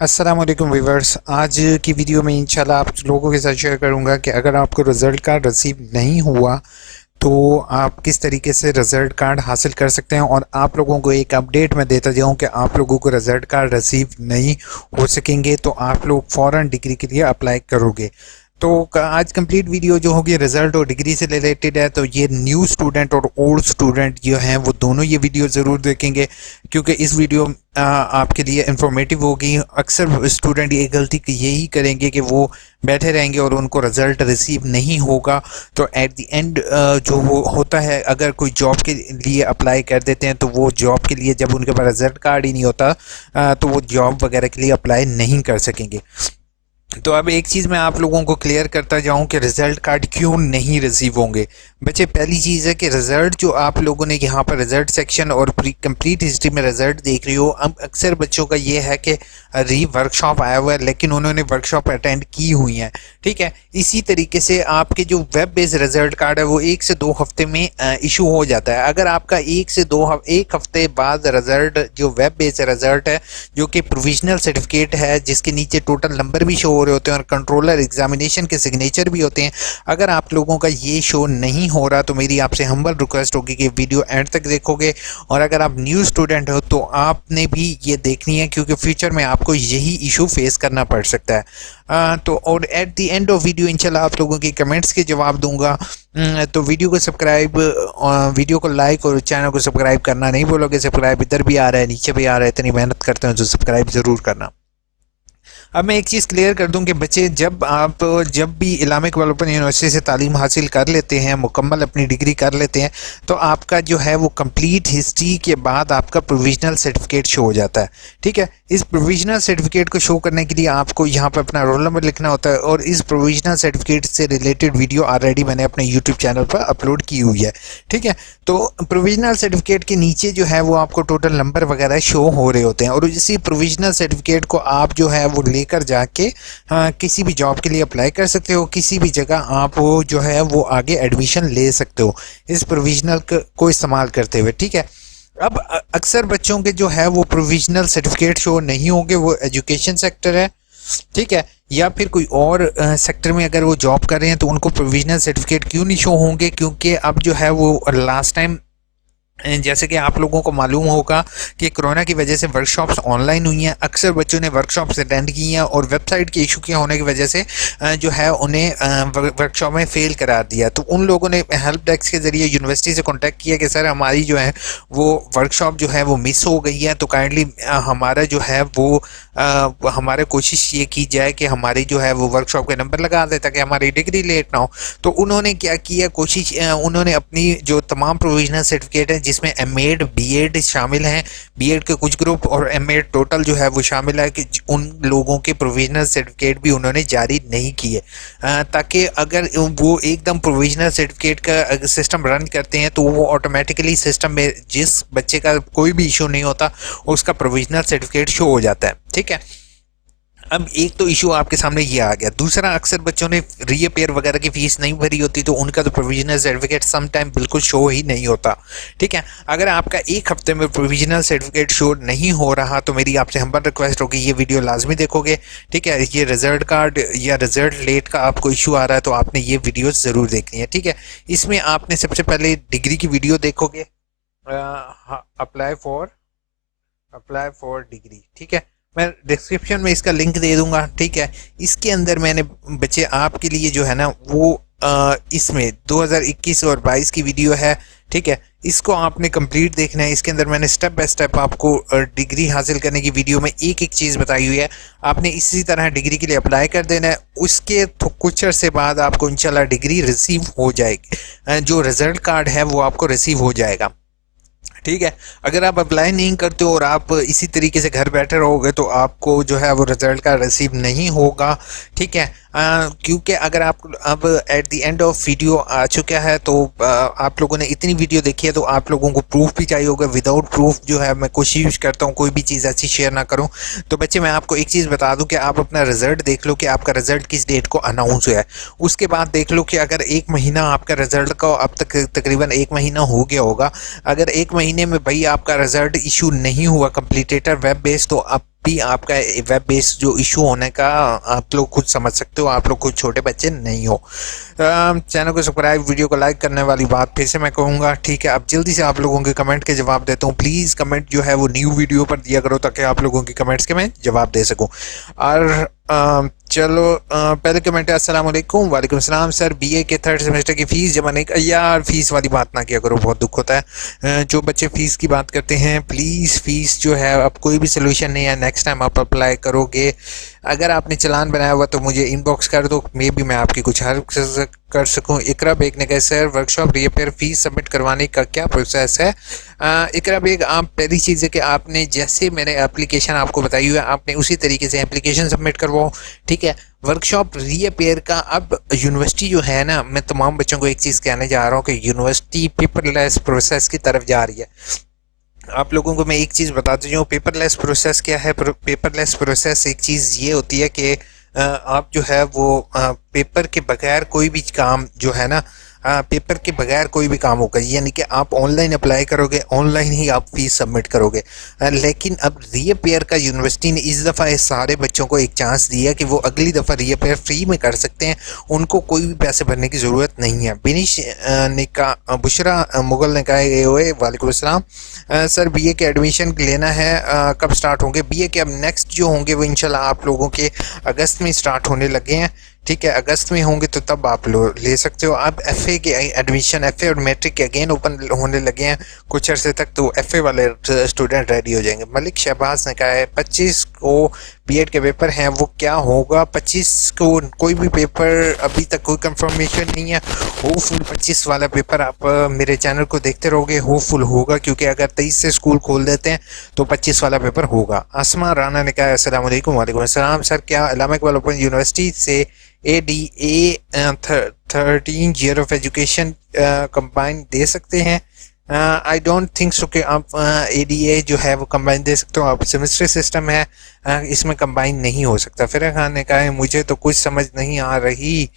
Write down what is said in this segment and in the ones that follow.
अस्सलाम वालेकुम व्यूवर्स। आज की वीडियो में इंशाल्लाह आप लोगों के साथ शेयर करूंगा कि अगर आपको रिज़ल्ट कार्ड रिसीव नहीं हुआ तो आप किस तरीके से रिज़ल्ट कार्ड हासिल कर सकते हैं। और आप लोगों को एक अपडेट मैं देता जाऊं कि आप लोगों को रिज़ल्ट कार्ड रिसीव नहीं हो सकेंगे तो आप लोग फ़ौरन डिग्री के लिए अप्लाई करोगे। तो आज कंप्लीट वीडियो जो होगी रिजल्ट और डिग्री से रिलेटेड है, तो ये न्यू स्टूडेंट और ओल्ड स्टूडेंट जो हैं वो दोनों ये वीडियो ज़रूर देखेंगे, क्योंकि इस वीडियो आपके लिए इंफॉर्मेटिव होगी। अक्सर स्टूडेंट ये गलती यही करेंगे कि वो बैठे रहेंगे और उनको रिज़ल्ट रिसीव नहीं होगा, तो एट द एंड जो वो होता है, अगर कोई जॉब के लिए अप्लाई कर देते हैं तो वो जॉब के लिए जब उनके पास रिज़ल्ट कार्ड ही नहीं होता तो वो जॉब वगैरह के लिए अप्लाई नहीं कर सकेंगे। तो अब एक चीज़ मैं आप लोगों को क्लियर करता जाऊं कि रिज़ल्ट कार्ड क्यों नहीं रिसीव होंगे। बच्चे, पहली चीज़ है कि रिज़ल्ट जो आप लोगों ने यहाँ पर रिज़ल्ट सेक्शन और प्री कंप्लीट हिस्ट्री में रिज़ल्ट देख रही हो, अब अक्सर बच्चों का ये है कि री वर्कशॉप आया हुआ है लेकिन उन्होंने वर्कशॉप अटेंड की हुई है। ठीक है, इसी तरीके से आपके जो वेब बेस्ड रिज़ल्ट कार्ड है वो 1 से 2 हफ्ते में इशू हो जाता है। अगर आपका 1 हफ्ते बाद रिज़ल्ट जो वेब बेस्ड रिज़ल्ट है, जो कि प्रोविजनल सर्टिफिकेट है जिसके नीचे टोटल नंबर भी शो हो रहे होते हैं और कंट्रोलर एग्जामिनेशन के सिग्नेचर भी होते हैं, अगर आप लोगों का ये शो नहीं हो रहा तो मेरी आपसे हम्बल रिक्वेस्ट होगी कि वीडियो एंड तक देखोगे। और अगर आप न्यू स्टूडेंट हो तो आपने भी ये देखनी है, क्योंकि फ्यूचर में आपको यही इशू फेस करना पड़ सकता है। तो और eight the end of video इंशाल्लाह आप लोगों के कमेंट्स के जवाब दूंगा। तो वीडियो को लाइक और चैनल को सब्सक्राइब करना नहीं भूलोगे। सब्सक्राइब इधर भी आ रहा है, नीचे भी आ रहा है, इतनी मेहनत करते हैं तो सब्सक्राइब ज़रूर करना। अब मैं एक चीज़ क्लियर कर दूं कि बच्चे, जब भी इस्लामिक इकबाल ओपन यूनिवर्सिटी से तालीम हासिल कर लेते हैं, मुकम्मल अपनी डिग्री कर लेते हैं, तो आपका जो है वो कंप्लीट हिस्ट्री के बाद आपका प्रोविजनल सर्टिफिकेट शो हो जाता है। ठीक है, इस प्रोविजनल सर्टिफिकेट को शो करने के लिए आपको यहाँ पर अपना रोल नंबर लिखना होता है, और इस प्रोविजनल सर्टिफिकेट से रिलेटेड वीडियो ऑलरेडी मैंने अपने यूट्यूब चैनल पर अपलोड की हुई है। ठीक है, तो प्रोविजनल सर्टिफिकेट के नीचे जो है वो आपको टोटल नंबर वगैरह शो हो रहे होते हैं, और इसी प्रोविजनल सर्टिफिकेट को आप जो है वो लेकर जाके किसी भी जॉब के लिए अप्लाई कर सकते हो। किसी भी जगह आप वो जो है वो आगे एडमिशन ले सकते हो इस प्रोविजनल को इस्तेमाल करते हुए। ठीक है, अब अक्सर बच्चों के जो है वो प्रोविजनल सर्टिफिकेट शो नहीं होंगे, वो एजुकेशन सेक्टर है, ठीक है, या फिर कोई और सेक्टर में अगर वो जॉब कर रहे हैं तो उनको प्रोविजनल सर्टिफिकेट क्यों नहीं शो होंगे, क्योंकि अब जो है वो लास्ट टाइम जैसे कि आप लोगों को मालूम होगा कि कोरोना की वजह से वर्कशॉप्स ऑनलाइन हुई हैं। अक्सर बच्चों ने वर्कशॉप्स अटेंड की हैं और वेबसाइट के इशू के होने की वजह से जो है उन्हें वर्कशॉप में फ़ेल करार दिया। तो उन लोगों ने हेल्प डेस्क के ज़रिए यूनिवर्सिटी से कांटेक्ट किया कि सर हमारी जो है वो वर्कशॉप जो है वो मिस हो गई है, तो काइंडली हमारा जो है वो हमारे कोशिश ये की जाए कि हमारी जो है वो वर्कशॉप के नंबर लगा दे ताकि हमारी डिग्री लेट ना हो। तो उन्होंने क्या किया, कोशिश उन्होंने अपनी जो तमाम प्रोविजनल सर्टिफिकेट है जिसमें एमएड बीएड शामिल हैं, बीएड के कुछ ग्रुप और एमएड टोटल जो है वो शामिल है, कि उन लोगों के प्रोविजनल सर्टिफिकेट भी उन्होंने जारी नहीं किए, ताकि अगर वो एकदम प्रोविजनल सर्टिफिकेट का सिस्टम रन करते हैं तो वो ऑटोमेटिकली सिस्टम में जिस बच्चे का कोई भी इशू नहीं होता उसका प्रोविजनल सर्टिफिकेट शो हो जाता है। ठीक है, अब एक तो इशू आपके सामने ये आ गया। दूसरा, अक्सर बच्चों ने रीअपेयर वगैरह की फीस नहीं भरी होती तो उनका तो प्रोविजनल सर्टिफिकेट सम टाइम बिल्कुल शो ही नहीं होता। ठीक है, अगर आपका 1 हफ्ते में प्रोविजनल सर्टिफिकेट शो नहीं हो रहा तो मेरी आपसे हम्बल रिक्वेस्ट होगी ये वीडियो लाजमी देखोगे। ठीक है, ये रिजल्ट कार्ड या रिजल्ट लेट का आपको इशू आ रहा है तो आपने ये वीडियो ज़रूर देखनी है। ठीक है, इसमें आपने सबसे पहले डिग्री की वीडियो देखोगे, अप्लाई फॉर डिग्री। ठीक है, मैं डिस्क्रिप्शन में इसका लिंक दे दूंगा। ठीक है, इसके अंदर मैंने बच्चे आपके लिए जो है ना वो इसमें 2021 और 22 की वीडियो है। ठीक है, इसको आपने कंप्लीट देखना है। इसके अंदर मैंने स्टेप बाय स्टेप आपको डिग्री हासिल करने की वीडियो में एक एक चीज़ बताई हुई है। आपने इसी तरह डिग्री के लिए अप्लाई कर देना है, उसके कुछ अर्से बाद आपको इंशाल्लाह डिग्री रिसीव हो जाएगी, जो रिजल्ट कार्ड है वो आपको रिसीव हो जाएगा। ठीक है, अगर आप अप्लाई नहीं करते हो और आप इसी तरीके से घर बैठे रहोगे तो आपको जो है वो रिजल्ट का रिसीव नहीं होगा। ठीक है, क्योंकि अगर आप अब at the end of video आ चुका है तो आप लोगों ने इतनी वीडियो देखी है तो आप लोगों को प्रूफ भी चाहिए होगा। विदाउट प्रूफ जो है मैं कोशिश करता हूँ कोई भी चीज़ ऐसी शेयर ना करूँ। तो बच्चे, मैं आपको एक चीज़ बता दूँ कि आप अपना रिजल्ट देख लो कि आपका रिजल्ट किस डेट को अनाउंस हुआ है। उसके बाद देख लो कि अगर 1 महीना आपका रिजल्ट का अब तक तकरीबन 1 महीना हो गया होगा, अगर 1 महीने में भाई आपका रिजल्ट इशू नहीं हुआ कंप्लीटेटर वेब बेस्ड, तो अब भी आपका वेब बेस्ड जो इशू होने का आप लोग खुद समझ सकते हो, आप लोग खुद छोटे बच्चे नहीं हो। चैनल को सब्सक्राइब, वीडियो को लाइक करने वाली बात फिर से मैं कहूँगा, ठीक है। अब जल्दी से आप लोगों के कमेंट के जवाब देता हूँ। प्लीज़ कमेंट जो है वो न्यू वीडियो पर दिया करो ताकि आप लोगों की कमेंट्स के मैं जवाब दे सकूँ। और चलो पहले कमेंट है, अस्सलाम वालेकुम। वालेकुम सलाम सर, बीए के थर्ड सेमेस्टर की फ़ीस जमा नहीं। यार फ़ीस वाली बात ना किया करो, बहुत दुख होता है। जो बच्चे फ़ीस की बात करते हैं, प्लीज़ फ़ीस जो है अब कोई भी सोल्यूशन नहीं है। नेक्स्ट टाइम आप अप्लाई करोगे, अगर आपने चालान बनाया हुआ तो मुझे इनबॉक्स कर दो, मे बी मैं आपकी कुछ हेल्प कर सकूं। इकरा बेग ने कहा sir workshop repair fees submit करवाने का क्या प्रोसेस है? इकरा बेग, आप पहली चीज़ है कि आपने जैसे मैंने एप्लीकेशन आपको बताई हुई है, आपने उसी तरीके से एप्लीकेशन सबमिट करवाओ, ठीक है। वर्कशॉप रीअपेयर का अब यूनिवर्सिटी जो है ना, मैं तमाम बच्चों को एक चीज़ कहने जा रहा हूँ कि यूनिवर्सिटी पेपरलेस प्रोसेस की तरफ जा रही है। आप लोगों को मैं एक चीज़ बताता हूँ, पेपरलेस प्रोसेस क्या है। पेपरलेस प्रोसेस एक चीज़ ये होती है कि आप जो है वो पेपर के बगैर कोई भी काम जो है ना, पेपर के बगैर कोई भी काम होगा, यानी कि आप ऑनलाइन अप्लाई करोगे, ऑनलाइन ही आप फीस सबमिट करोगे। लेकिन अब रीअपेयर का यूनिवर्सिटी ने इस दफ़ा इस सारे बच्चों को एक चांस दिया कि वो अगली दफ़ा रीअपेयर फ्री में कर सकते हैं, उनको कोई भी पैसे भरने की ज़रूरत नहीं है। बिनिश ने कहा, बुशरा मुगल ने कहा ओए वालेकुम अस्सलाम सर, बीए के एडमिशन लेना है, कब स्टार्ट होंगे? बीए के अब नेक्स्ट जो होंगे वो इंशाल्लाह आप लोगों के अगस्त में स्टार्ट होने लगे हैं, ठीक है। अगस्त में होंगे तो तब आप लोग ले सकते हो। अब एफए के एडमिशन, एफए और मैट्रिक के अगेन ओपन होने लगे हैं कुछ अर्से तक, तो एफए वाले स्टूडेंट रेडी हो जाएंगे। मलिक शहबाज ने कहा है 25 को बीएड के पेपर हैं, वो क्या होगा? 25 को कोई भी पेपर अभी तक कोई कंफर्मेशन नहीं है। होपफुल 25 वाला पेपर आप मेरे चैनल को देखते रहोगे, होपफुल होगा, क्योंकि अगर 23 से स्कूल खोल देते हैं तो 25 वाला पेपर होगा। आसमा राना ने कहा अस्सलाम वालेकुम। वालेकुम अस्सलाम सर, क्या अल्लामा इकबाल ओपन यूनिवर्सिटी से ADA 13 year of education combine दे सकते हैं? आई डोंट थिंक सो कि आप ADA जो है वो कंबाइन दे सकते हो। आप सेमेस्टर सिस्टम है, इसमें कंबाइन नहीं हो सकता। फिरा खान ने कहा है मुझे तो कुछ समझ नहीं आ रही।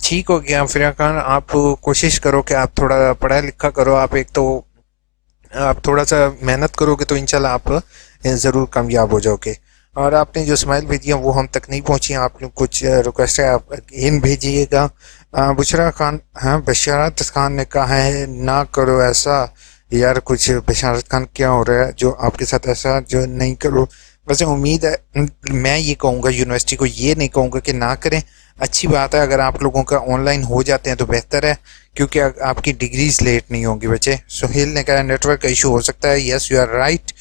ठीक हो गया फिरा खान, आप कोशिश करो कि आप थोड़ा पढ़ा लिखा करो। आप एक तो आप थोड़ा सा मेहनत करोगे तो इंशाल्लाह आप ज़रूर कामयाब हो जाओगे। और आपने जो स्माइल भेजी है वो हम तक नहीं पहुंची, आपने कुछ रिक्वेस्ट है आप इन भेजिएगा। बुशरा खान, हाँ बशारत खान ने कहा है ना करो ऐसा। यार कुछ बशारत खान क्या हो रहा है जो आपके साथ ऐसा जो नहीं करो? वैसे उम्मीद है, मैं ये कहूँगा यूनिवर्सिटी को, ये नहीं कहूँगा कि ना करें। अच्छी बात है अगर आप लोगों का ऑनलाइन हो जाते हैं तो बेहतर है, क्योंकि आपकी डिग्रीज लेट नहीं होंगी बच्चे। सुहेल ने कहा नेटवर्क का इशू हो सकता है। यस यू आर राइट,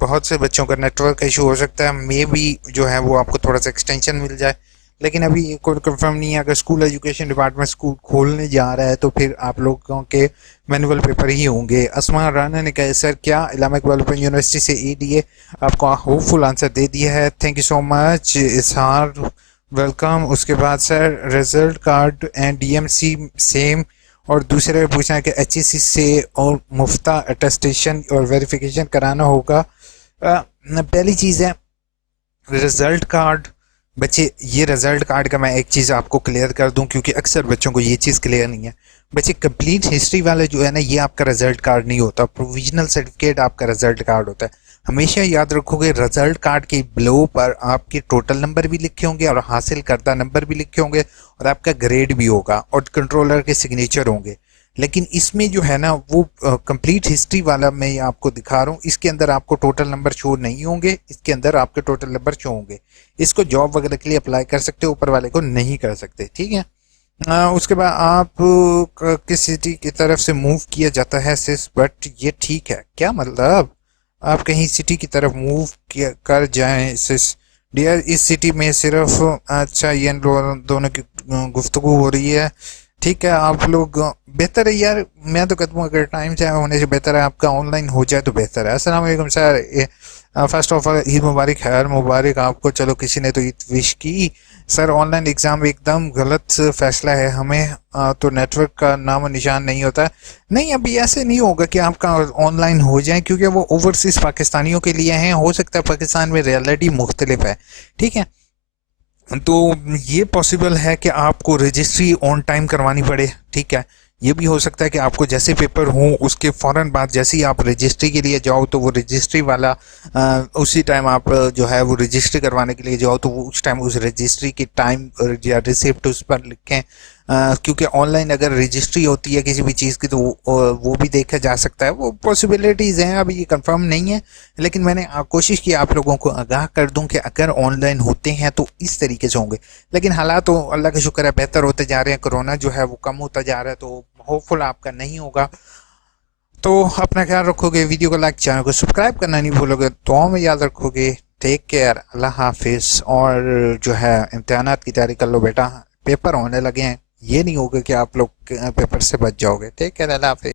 बहुत से बच्चों का नेटवर्क का इशू हो सकता है। मे भी जो है वो आपको थोड़ा सा एक्सटेंशन मिल जाए, लेकिन अभी कोई कंफर्म नहीं है। अगर स्कूल एजुकेशन डिपार्टमेंट स्कूल खोलने जा रहा है तो फिर आप लोगों के मैनुअल पेपर ही होंगे। असमा राना ने कहा सर क्या अल्लामा इकबाल ओपन यूनिवर्सिटी से ADA आपको होपफुल आंसर दे दिया है? Thank you so much Izhar, welcome. उसके बाद sir result card and DMC same, और दूसरे पूछना है कि HEC से और मुफ्ता अटेस्टेशन और वेरिफिकेशन कराना होगा। पहली चीज़ है रिज़ल्ट कार्ड। बच्चे ये रिज़ल्ट कार्ड का मैं एक चीज़ आपको क्लियर कर दूं, क्योंकि अक्सर बच्चों को ये चीज़ क्लियर नहीं है। बच्चे कंप्लीट हिस्ट्री वाले जो है ना, ये आपका रिज़ल्ट कार्ड नहीं होता, प्रोविजनल सर्टिफिकेट आपका रिज़ल्ट कार्ड होता है। हमेशा याद रखोगे रिज़ल्ट कार्ड के बिलो पर आपके टोटल नंबर भी लिखे होंगे और हासिल करदा नंबर भी लिखे होंगे और आपका ग्रेड भी होगा और कंट्रोलर के सिग्नेचर होंगे। लेकिन इसमें जो है ना वो कंप्लीट हिस्ट्री वाला मैं आपको दिखा रहा हूँ, इसके अंदर आपको टोटल नंबर शो नहीं होंगे, इसके अंदर आपके टोटल नंबर शो होंगे। इसको जॉब वगैरह के लिए अप्लाई कर सकते हो, ऊपर वाले को नहीं कर सकते, ठीक है। उसके बाद आप किस सिटी की तरफ से मूव किया जाता है सिस? बट ये ठीक है क्या, मतलब आप कहीं सिटी की तरफ मूव कर जाएं सिस? डियर इस सिटी में सिर्फ, अच्छा ये दोनों की गुफ्तगू हो रही है, ठीक है। आप लोग बेहतर है यार, मैं तो कहता हूँ अगर टाइम से होने से बेहतर है आपका ऑनलाइन हो जाए तो बेहतर है। अस्सलाम वालेकुम sir, first of all Eid मुबारक, खैर मुबारक आपको। चलो किसी ने तो ईद विश की। सर ऑनलाइन एग्ज़ाम एकदम गलत फैसला है, हमें तो नेटवर्क का नाम निशान नहीं होता। नहीं अभी ऐसे नहीं होगा कि आपका ऑनलाइन हो जाए, क्योंकि वो ओवरसीज़ पाकिस्तानियों के लिए हैं। हो सकता है पाकिस्तान में रियलिटी मुख्तलिफ है, ठीक है। तो ये पॉसिबल है कि आपको रजिस्ट्री ऑन टाइम करवानी पड़े, ठीक है। ये भी हो सकता है कि आपको जैसे पेपर हो उसके फ़ौरन बाद जैसे ही आप रजिस्ट्री के लिए जाओ तो वो रजिस्ट्री वाला उसी टाइम आप जो है वो रजिस्ट्री करवाने के लिए जाओ तो वो उस टाइम उस रजिस्ट्री की टाइम या रिसिप्ट उस पर लिखें। क्योंकि ऑनलाइन अगर रजिस्ट्री होती है किसी भी चीज़ की तो वो भी देखा जा सकता है। वो पॉसिबिलिटीज़ हैं, अभी ये कंफर्म नहीं है, लेकिन मैंने कोशिश की आप लोगों को आगाह कर दूं कि अगर ऑनलाइन होते हैं तो इस तरीके से होंगे। लेकिन हालात तो अल्लाह का शुक्र है बेहतर होते जा रहे हैं, कोरोना जो है वो कम होता जा रहा है, तो होपफुल आपका नहीं होगा। तो अपना ख्याल रखोगे, वीडियो को लाइक, चैनल को सब्सक्राइब करना नहीं भूलोगे, दुआओं में याद रखोगे। टेक केयर, अल्लाह हाफिज़। और जो है इम्तिहानात की तैयारी कर लो बेटा, पेपर होने लगे हैं, ये नहीं होगा कि आप लोग पेपर से बच जाओगे। टेक केयर, अल्लाह हाफिज़।